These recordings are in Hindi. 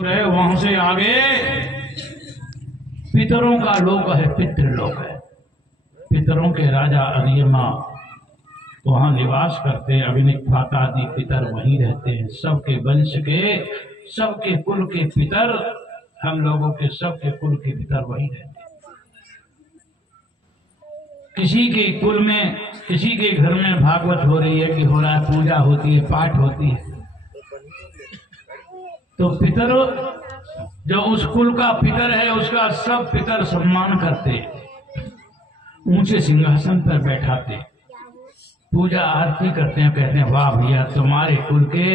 रहे वहां से आगे पितरों का लोक है, पितृलोक है। पितरों के राजा अधियमा वहां निवास करते, अभिनिक्पात आदि पितर वहीं रहते हैं। सबके वंश के, सबके कुल के पितर, हम लोगों के सबके कुल के पितर वहीं रहते हैं। किसी के कुल में, किसी के घर में भागवत हो रही है कि हो रहा है, पूजा होती है, पाठ होती है, तो पितर जो उस कुल का पितर है उसका सब पितर सम्मान करते, ऊंचे सिंहासन पर बैठाते, पूजा आरती करते हैं, कहते हैं वाह भैया तुम्हारे कुल के,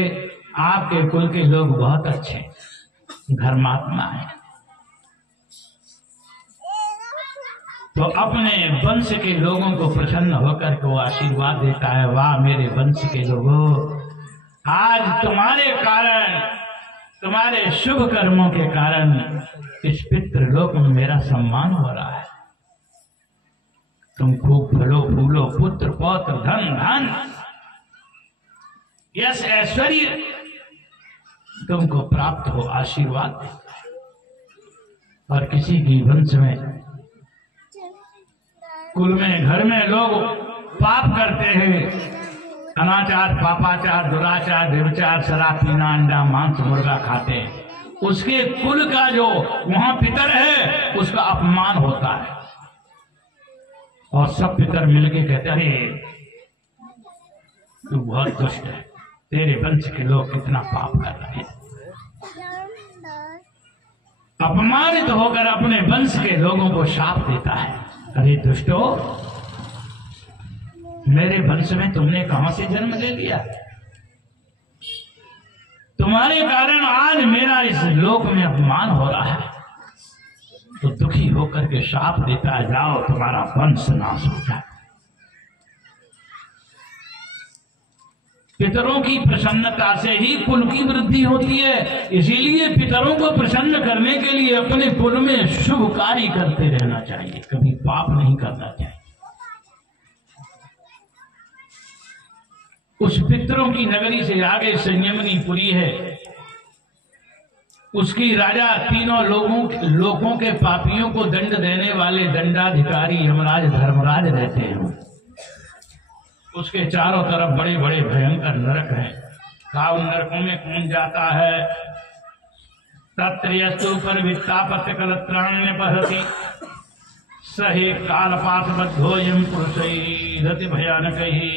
आपके कुल के लोग बहुत अच्छे धर्मात्मा है। तो अपने वंश के लोगों को प्रसन्न होकर के वो आशीर्वाद देता है, वाह मेरे वंश के लोगों, आज तुम्हारे कारण, तुम्हारे शुभ कर्मों के कारण इस पितृलोक में मेरा सम्मान हो रहा है। तुम खूब फलो फूलो, पुत्र पौत्र धन धन यश ऐश्वर्य तुमको प्राप्त हो, आशीर्वाद देता है। और किसी की वंश में, कुल में, घर में लोग पाप करते हैं, अनाचार, पापाचार, दुराचार, व्यभिचार, शराब पीना, अंडा मांस मुर्गा खाते हैं, उसके कुल का जो वहां पितर है उसका अपमान होता है। और सब पितर मिलके कहते अरे तू बहुत दुष्ट है, तेरे वंश के लोग कितना पाप कर रहे हैं। अपमानित होकर अपने वंश के लोगों को शाप देता है, अरे दुष्टो, मेरे वंश में तुमने कहां से जन्म ले लिया, तुम्हारे कारण आज मेरा इस लोक में अपमान हो रहा है। तो दुखी होकर के शाप देता है, जाओ तुम्हारा वंश नाश हो जाए। पितरों की प्रसन्नता से ही कुल की वृद्धि होती है, इसीलिए पितरों को प्रसन्न करने के लिए अपने कुल में शुभ कार्य करते रहना चाहिए, कभी पाप नहीं करना चाहिए। उस पितरों की नगरी से आगे संयमनीपुरी है, उसकी राजा तीनों लोगों के पापियों को दंड देने वाले दंडाधिकारी यमराज धर्मराज रहते हैं। उसके चारों तरफ बड़े बड़े भयंकर नरक हैं। काउ नरकों में कौन जाता है, तत्रयस्तु पर वित्तापत्य कलत्राण्य पहति सहे कालपाशबद्धोयम पुरुषैरति भयानक ही।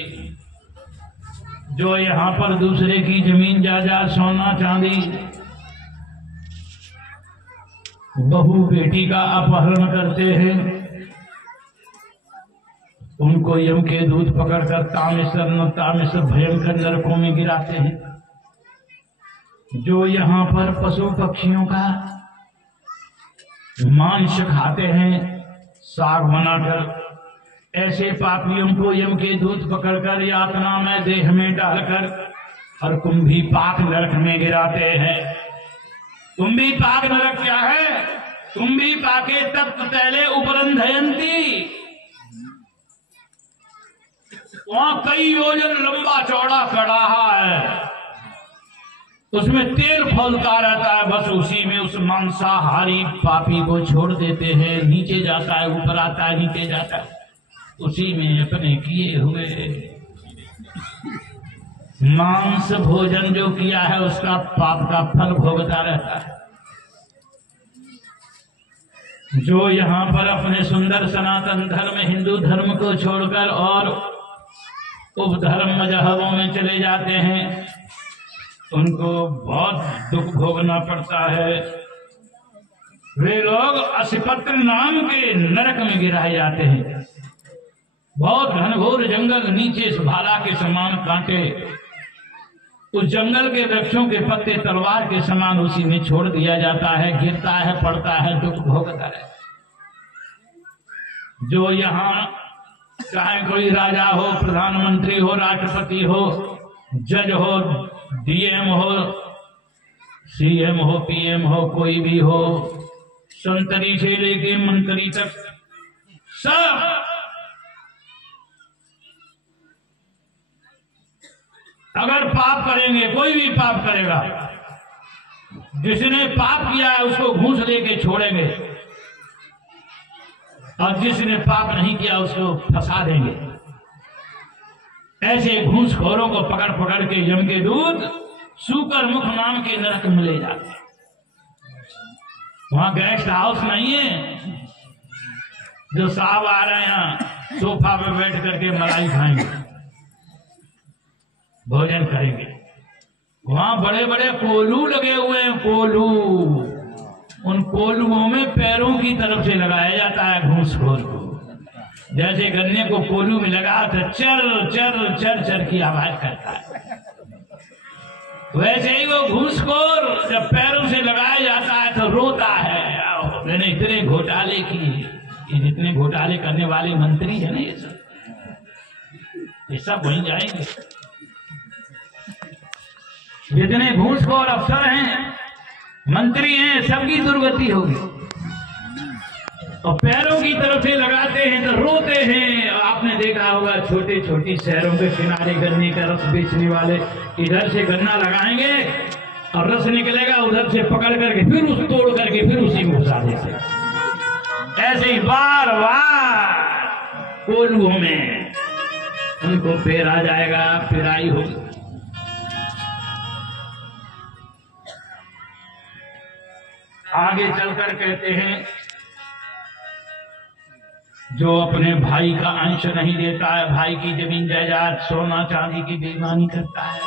जो यहाँ पर दूसरे की जमीन जायदाद, सोना चांदी, बहू बेटी का अपहरण करते हैं, उनको यम के दूत पकड़कर तामेश्वर भयंकर नरकों में गिराते हैं। जो यहाँ पर पशु पक्षियों का मांस खाते हैं साग बनाकर, ऐसे पापियों को यम के दूत पकड़कर यातना में देह में डालकर और कुंभी पाक नरक में गिराते हैं। कुंभी पाक नरक क्या है? कुंभी पाके तप्त तैले उपरंधयंती, वहां कई योजन लंबा चौड़ा कड़ाहा है, उसमें तेल फौलता रहता है, बस उसी में उस मांसाहारी पापी को छोड़ देते हैं। नीचे जाता है, ऊपर आता है, नीचे जाता है, उसी में अपने किए हुए मांस भोजन जो किया है उसका पाप का फल भोगता रहता है। जो यहाँ पर अपने सुंदर सनातन धर्म हिंदू धर्म को छोड़कर और उपधर्म मजहबों में चले जाते हैं, उनको बहुत दुख भोगना पड़ता है। वे लोग असिपत्र नाम के नरक में गिराए जाते हैं। बहुत घनघोर जंगल, नीचे भाला के समान कांटे, उस जंगल के वृक्षों के पत्ते तलवार के समान उसी में छोड़ दिया जाता है, गिरता है, पड़ता है, दुख भोगता है। जो यहाँ चाहे कोई राजा हो, प्रधानमंत्री हो, राष्ट्रपति हो, जज हो, डीएम हो, सीएम हो, पीएम हो, कोई भी हो, संतरी से लेके मंत्री तक सब अगर पाप करेंगे, कोई भी पाप करेगा, जिसने पाप किया है उसको घूस लेके छोड़ेंगे, और जिसने पाप नहीं किया उसको फंसा देंगे। ऐसे घूसखोरों को पकड़ पकड़ के यम के दूत सूकर मुख नाम के नरक में ले जाते। वहां गेस्ट हाउस नहीं है जो साहब आ रहे हैं सोफा पे बैठ करके मलाई खाएंगे, भोजन करेंगे। वहां बड़े बड़े कोलू लगे हुए हैं, कोलू। उन कोलुओं में पैरों की तरफ से लगाया जाता है घूसखोर को। जैसे गन्ने को कोलू में लगा तो चर चर चर चर की आवाज करता है, वैसे ही वो घूसखोर जब पैरों से लगाया जाता है तो रोता है। मैंने इतने घोटाले किए, ये जितने घोटाले करने वाले मंत्री है ना, ये सब वहीं जाएंगे। जितने घूसखोर अफसर हैं, मंत्री हैं, सबकी दुर्गति होगी। और पैरों की तरफ से लगाते हैं तो रोते हैं। आपने देखा होगा छोटे छोटी शहरों के किनारे गन्ने का रस बेचने वाले इधर से गन्ना लगाएंगे और रस निकलेगा, उधर से पकड़ करके फिर उस तोड़ करके फिर उसी में घुसा देते। ऐसे ही बार बार कोलुओं में उनको पेरा जाएगा, पिराई होगी। आगे चलकर कहते हैं जो अपने भाई का अंश नहीं देता है, भाई की जमीन जायदाद सोना चांदी की बेईमानी करता है,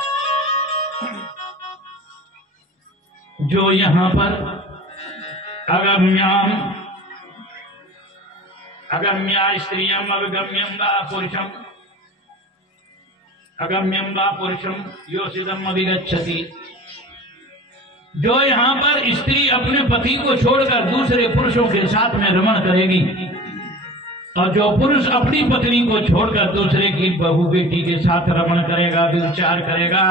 जो यहां पर अगम्या स्त्रियम अवगम्यम वा पुरुषम अगम्यम वा पुरुषम योषिदम अभिगच्छति, जो यहां पर स्त्री अपने पति को छोड़कर दूसरे पुरुषों के साथ में रमण करेगी, और जो पुरुष अपनी पत्नी को छोड़कर दूसरे की बहू बेटी के साथ रमण करेगा, व्यभिचार करेगा,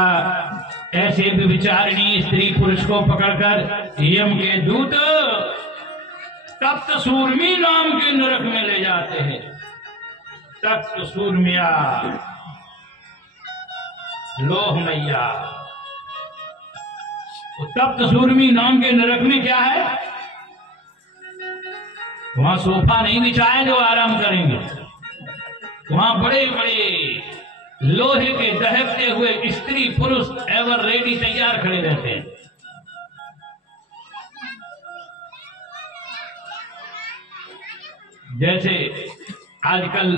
ऐसे व्यभिचारिणी स्त्री पुरुष को पकड़कर यम के दूत तप्त सूर्मी नाम के नरक में ले जाते हैं। तप्त सूर्मिया, लोह मैया। तप्त सूर्मी नाम के नरक में क्या है? वहां सोफा नहीं बिछाए जो आराम करेंगे, वहां बड़े बड़े लोहे के दहकते हुए स्त्री पुरुष एवर रेडी तैयार खड़े रहते हैं। जैसे आजकल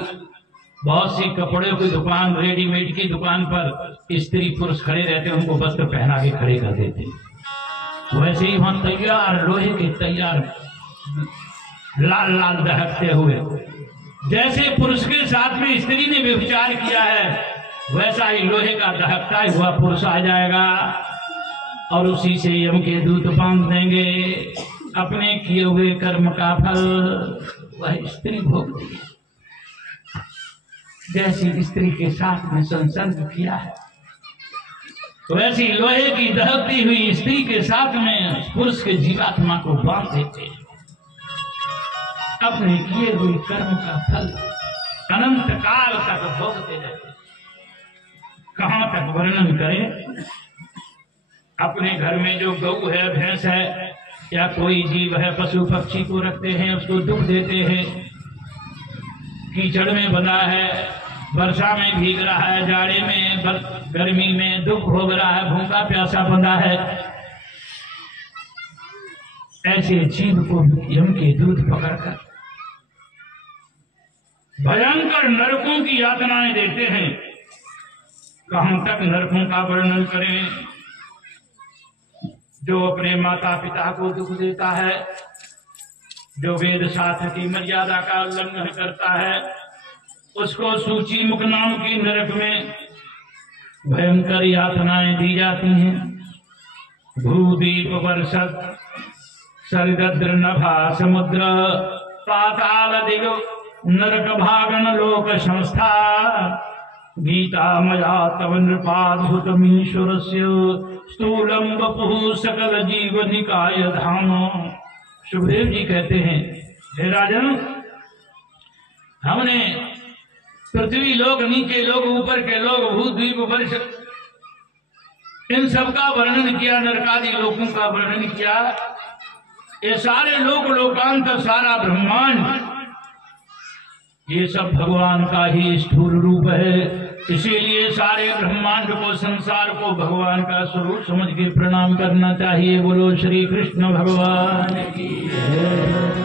बहुत सी कपड़े की दुकान, रेडीमेड की दुकान पर स्त्री पुरुष खड़े रहते हैं, उनको वस्त्र पहना के खड़े कर देते हैं। वैसे ही वहां तैयार लोहे के तैयार लाल लाल दहकते हुए, जैसे पुरुष के साथ में स्त्री ने व्यभिचार किया है, वैसा ही लोहे का दहकता हुआ पुरुष आ जाएगा और उसी से यम के दूत बांध देंगे। अपने किए हुए कर्म का फल वह स्त्री भोग देगी। जैसी स्त्री के साथ में संसर्ग किया है, वैसी लोहे की दहकती हुई स्त्री के साथ में पुरुष के जीवात्मा को बांध देते हैं। अपने किए हुए कर्म का फल अनंत काल तक भोगते रहते। कहां तक वर्णन करें? अपने घर में जो गऊ है, भैंस है, या कोई जीव है, पशु पक्षी को रखते हैं, उसको दुख देते हैं। कीचड़ में बंधा है, वर्षा में भीग रहा है, जाड़े में, गर्मी में दुख भोग रहा है, भूखा प्यासा बंधा है, ऐसे जीव को यम के दूत पकड़कर भयंकर नरकों की यातनाएं देते हैं। कहां तक नरकों का वर्णन करें? जो अपने माता पिता को दुख देता है, जो वेद शास्त्र की मर्यादा का उल्लंघन करता है, उसको सूची मुख नाम की नरक में भयंकर यातनाएं दी जाती हैं। भूदीप वर्षद सरगद्र नभा समुद्र पाताल दिगो नरक भागन लोक संस्था गीता मया तव नृपाद्भुतमीश्वर स्थूलम वपुः सकल जीव निकाय धाम। सुखदेव जी कहते हैं, हे राजन, हमने पृथ्वी लोक, नीचे लोग, ऊपर के लोग, भूद्वीप वर्ष इन सब का वर्णन किया, नरकादि लोकों का वर्णन किया। ये सारे लोक लोकांतर, सारा ब्रह्मांड, ये सब भगवान का ही स्थूल रूप है। इसीलिए सारे ब्रह्मांड को, संसार को भगवान का स्वरूप समझ के प्रणाम करना चाहिए। बोलो श्री कृष्ण भगवान की जय।